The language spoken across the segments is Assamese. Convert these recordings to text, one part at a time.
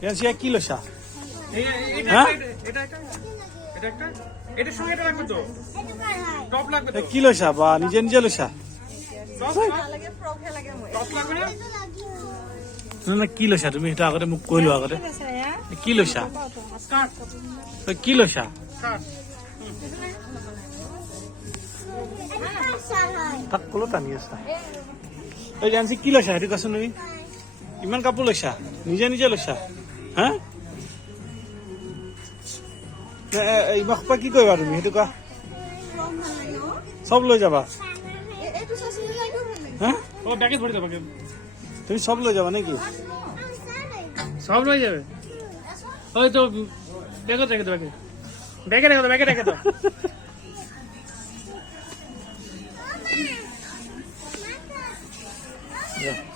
রিয়ানসি কি লৈছা কি লৈছা বা নিজে নিজে লৈছা কি লৈছা তুমি সেইটো আগতে মোক কৈ লোৱা আগতে কি লৈছা কি লৈছা তাক কলো টানি আছা এই ৰিয়ানসি কি লৈছা সেইটো কোৱাচোন তুমি ইমান কাপোৰ লৈছা নিজে নিজে লৈছা হা ইমান সোপা কি কৰিবা তুমি সেইটো কোৱা চব লৈ যাবা হা তুমি সব লৈ যাবা নাকি সব লৈ যাবে ওই তো ব্যাগে রেখে দাও ব্যাগে রেখে দাও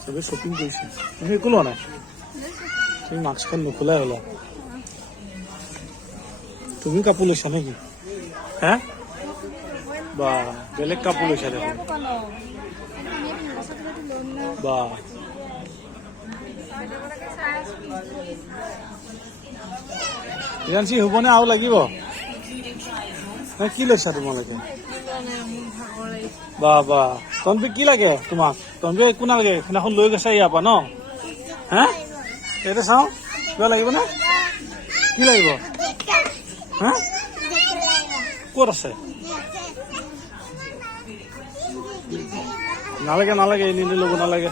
চবে শ্বপিং কৰিছে তুমি একো লোৱা নাই তুমি মাস্কখন নোখোলাই হলা তুমি কাপোৰ লৈছা নেকি হা বা বেলেগ কাপোৰ লৈছা দেখোন বা ৰিয়ানসি হ'বনে আৰু লাগিব কি লৈছা তোমালোকে বা বা তনবি কি লাগে তোমাক তনবি একো নালাগে সেইদিনাখন লৈ গৈছা ইয়াৰ পৰা ন হা এইটো চাওঁ কিবা লাগিব নে কি লাগিব হা ক'ত আছে নালাগে নালাগে এনে ল'ব নালাগে